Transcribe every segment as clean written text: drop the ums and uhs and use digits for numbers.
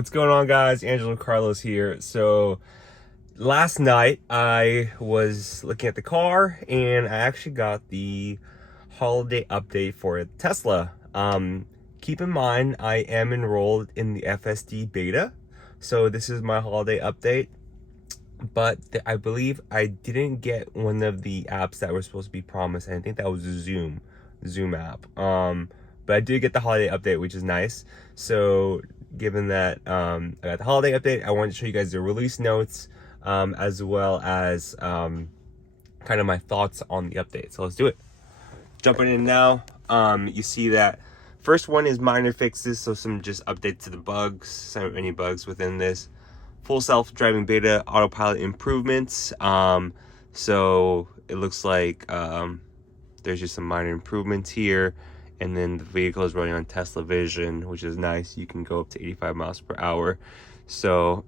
What's going on, guys? Angelo Carlos here. So last night I was looking at the car and I actually got the holiday update for Tesla. Keep in mind I am enrolled in the FSD beta, so this is my holiday update. But I believe I didn't get one of the apps that were supposed to be promised, and I think that was the Zoom app. But I did get the holiday update, which is nice. So given that I got the holiday update, I wanted to show you guys the release notes, as well as kind of my thoughts on the update. So let's do it. Jumping in now. You see that first one is minor fixes, so some just updates to the bugs, some any bugs within this. Full self-driving beta autopilot improvements. So it looks like there's just some minor improvements here, and then the vehicle is running on Tesla Vision, which is nice. You can go up to 85 miles per hour. So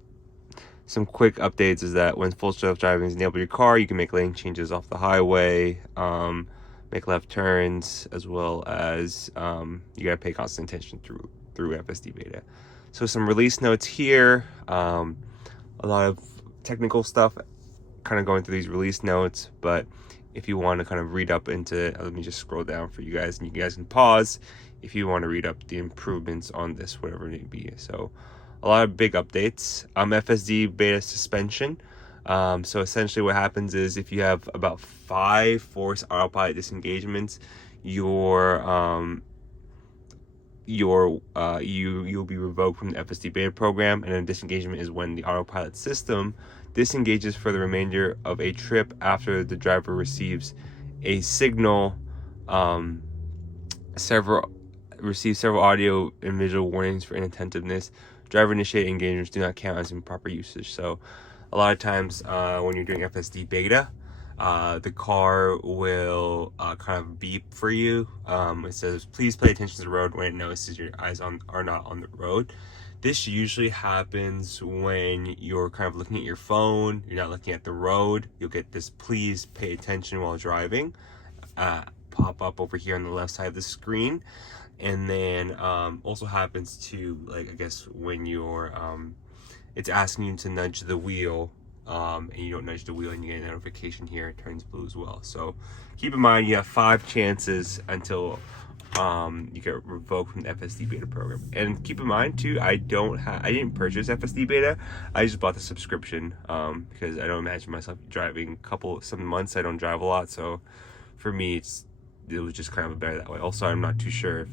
some quick updates is that when full self-driving is enabled in your car, you can make lane changes off the highway, make left turns, as well as you gotta pay constant attention through FSD beta. So some release notes here, a lot of technical stuff kind of going through these release notes, but if you want to kind of read up into it, let me just scroll down for you guys, and you guys can pause if you want to read up the improvements on this, whatever it may be. So a lot of big updates. FSD beta suspension. So essentially what happens is if you have about 5 forced autopilot disengagements, you'll be revoked from the FSD beta program, and a disengagement is when the autopilot system disengages for the remainder of a trip after the driver receives a signal, several audio and visual warnings for inattentiveness. Driver initiated engagements do not count as improper usage. So a lot of times when you're doing FSD beta, the car will kind of beep for you. It says, please pay attention to the road when it notices your eyes are not on the road. This usually happens when you're kind of looking at your phone, you're not looking at the road. You'll get this please pay attention while driving pop up over here on the left side of the screen. And then also happens to, like, I guess when you're it's asking you to nudge the wheel, and you don't nudge the wheel and you get a notification here, it turns blue as well. So keep in mind you have 5 chances until you get revoked from the FSD beta program. And keep in mind too, I didn't purchase FSD beta. I just bought the subscription because I don't imagine myself driving some months. I don't drive a lot, so for me it was just kind of better that way. Also, I'm not too sure if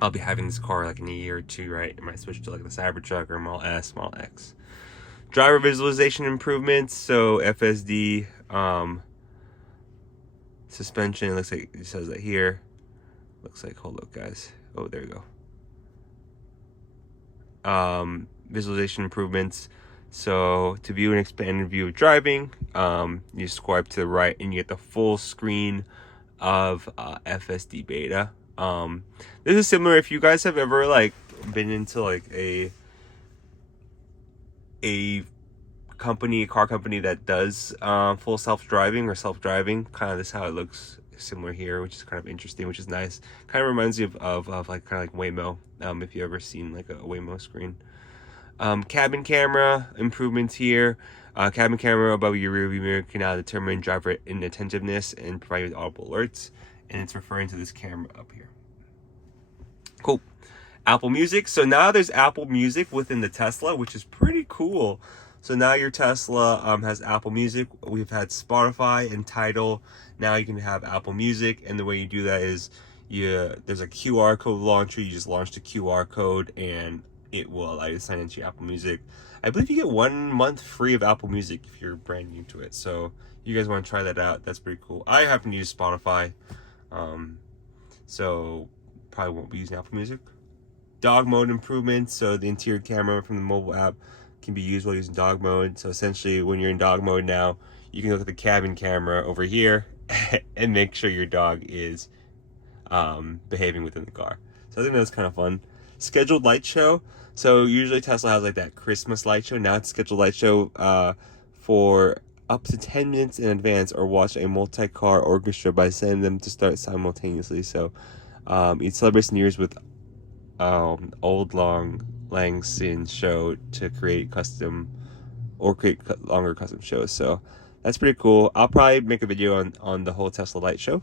I'll be having this car like in a year or two, right? I might switch to like the Cybertruck or Model S, Model X. Driver visualization improvements. So FSD suspension, it looks like it says that here. Looks like, hold up guys. Oh, there you go. Visualization improvements. So to view an expanded view of driving, you swipe to the right and you get the full screen of FSD beta. This is similar if you guys have ever like been into like a car company that does full self-driving or self-driving. Kind of this is how it looks similar here, which is kind of interesting, which is nice. Kind of reminds you of like kind of like Waymo, if you ever seen like a Waymo screen. Cabin camera improvements here. Cabin camera above your rearview mirror can now determine driver inattentiveness and provide you with audible alerts, and it's referring to this camera up here. Cool. Apple Music. So now there's Apple Music within the Tesla, which is pretty cool. So now your Tesla has Apple Music. We've had Spotify and Tidal. Now you can have Apple Music, and the way you do that is there's a QR code launcher. You just launch the QR code and it will allow you to sign into your Apple Music. I believe you get 1 month free of Apple Music if you're brand new to it. So you guys want to try that out, that's pretty cool. I happen to use Spotify, so probably won't be using Apple Music. Dog mode improvements. So the interior camera from the mobile app can be used while using dog mode. So essentially when you're in dog mode now, you can look at the cabin camera over here and make sure your dog is behaving within the car. So I think that's kind of fun. Scheduled light show. So usually Tesla has like that Christmas light show. Now it's scheduled light show for up to 10 minutes in advance, or watch a multi-car orchestra by sending them to start simultaneously. So it celebrates New Year's with Old Long Langston show to create longer custom shows. So that's pretty cool. I'll probably make a video on the whole Tesla Light show.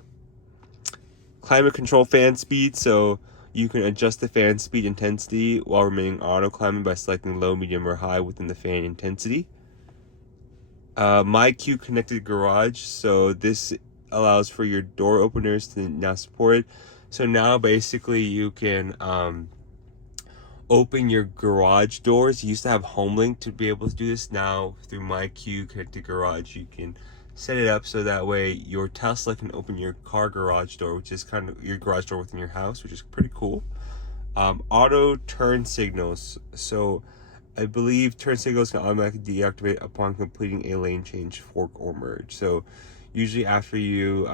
Climate control fan speed. So you can adjust the fan speed intensity while remaining auto climbing by selecting low, medium, or high within the fan intensity. MyQ connected garage. So this allows for your door openers to now support it. So now basically you can open your garage doors. You used to have HomeLink to be able to do this. Now through MyQ connected garage, you can set it up so that way your Tesla can open your car garage door, which is kind of your garage door within your house, which is pretty cool. Auto turn signals. So I believe turn signals can automatically deactivate upon completing a lane change, fork, or merge. So usually after you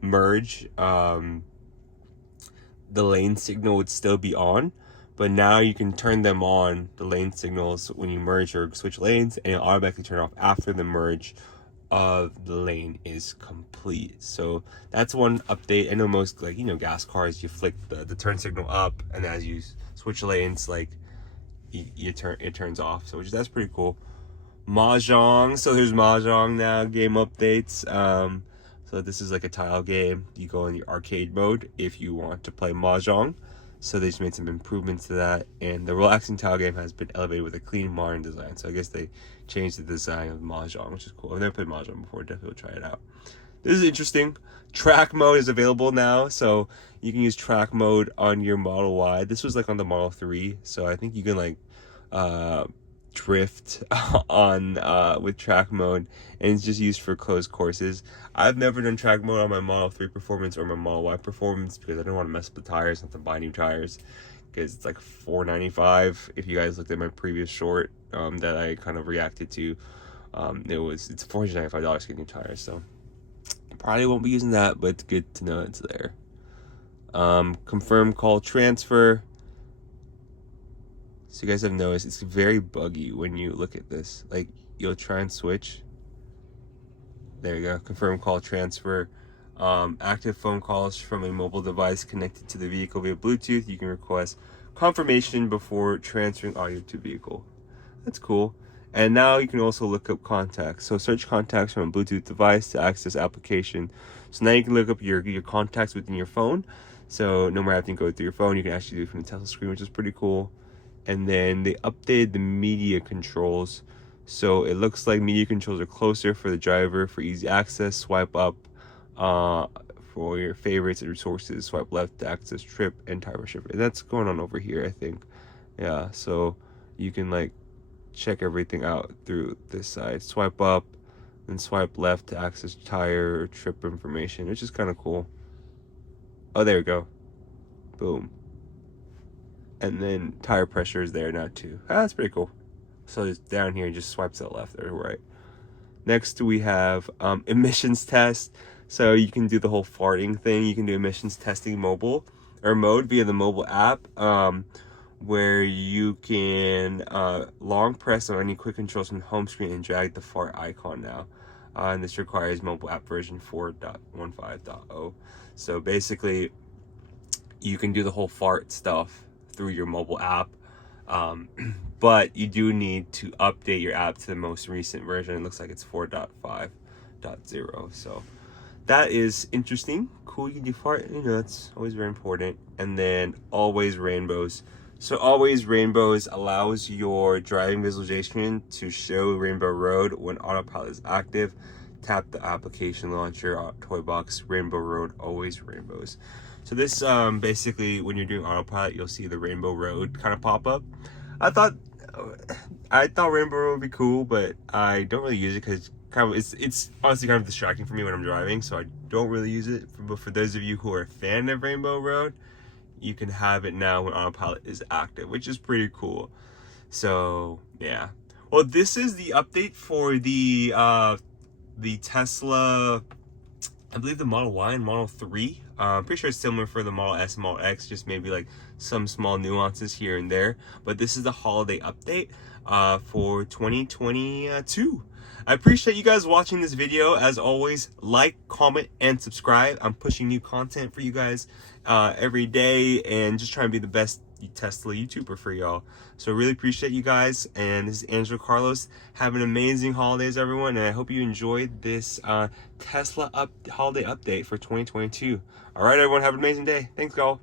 merge, the lane signal would still be on, but now you can turn them on, the lane signals, when you merge or switch lanes, and it'll automatically turn off after the merge of the lane is complete. So that's one update. I know most, like, gas cars, you flick the turn signal up, and as you switch lanes, like, it turns off. So that's pretty cool. Mahjong. So there's Mahjong now, game updates. So this is like a tile game. You go in your arcade mode if you want to play Mahjong. So they just made some improvements to that, and the relaxing tile game has been elevated with a clean, modern design. So I guess they changed the design of Mahjong, which is cool. I've never played Mahjong before. Definitely will try it out. This is interesting. Track mode is available now, so you can use track mode on your Model Y. This was like on the Model 3, so I think you can like drift on with track mode, and it's just used for closed courses. I've never done track mode on my Model 3 Performance or my Model Y Performance because I don't want to mess up the tires, not to buy new tires, because it's like $4.95. If you guys looked at my previous short that I kind of reacted to, it's $495 to get new tires. So probably won't be using that, but it's good to know it's there. Confirm call transfer. So you guys have noticed it's very buggy when you look at this. Like, you'll try and switch. There you go. Confirm call transfer. Active phone calls from a mobile device connected to the vehicle via Bluetooth. You can request confirmation before transferring audio to vehicle. That's cool. And now you can also look up contacts. So search contacts from a Bluetooth device to access application. So now you can look up your contacts within your phone. So no more having to go through your phone. You can actually do it from the Tesla screen, which is pretty cool. And then they updated the media controls. So it looks like media controls are closer for the driver for easy access. Swipe up for your favorites and resources. Swipe left to access trip and tire pressure. And that's going on over here, I think. Yeah, so you can like check everything out through this side. Swipe up and swipe left to access tire or trip information, which is kind of cool. Oh, there we go. Boom. And then tire pressure is there now too. That's pretty cool. So it's down here, just swipes it left or right. Next we have emissions test. So you can do the whole farting thing. You can do emissions testing mode via the mobile app, where you can long press on any quick controls from the home screen and drag the fart icon now. And this requires mobile app version 4.15.0. So basically, you can do the whole fart stuff through your mobile app, but you do need to update your app to the most recent version. It looks like it's 4.5.0. So that is interesting. Cool. You can do fart, that's always very important. And then always rainbows. So always rainbows allows your driving visualization to show Rainbow Road when autopilot is active. Tap the application launcher, toy box, Rainbow Road, always rainbows. So this basically, when you're doing autopilot, you'll see the Rainbow Road kind of pop up. I thought Rainbow Road would be cool, but I don't really use it because it's honestly kind of distracting for me when I'm driving, so I don't really use it. But for those of you who are a fan of Rainbow Road, you can have it now when autopilot is active, which is pretty cool. So yeah. Well, this is the update for the Tesla, I believe the Model Y and Model 3. I'm pretty sure it's similar for the Model S and Model X, just maybe like some small nuances here and there. But this is the holiday update for 2022. I appreciate you guys watching this video. As always, like, comment, and subscribe. I'm pushing new content for you guys every day and just trying to be the best Tesla YouTuber for y'all. So really appreciate you guys, and this is Angelo Carlos. Have an amazing holidays, everyone, and I hope you enjoyed this Tesla holiday update for 2022. All right, everyone, have an amazing day. Thanks, y'all.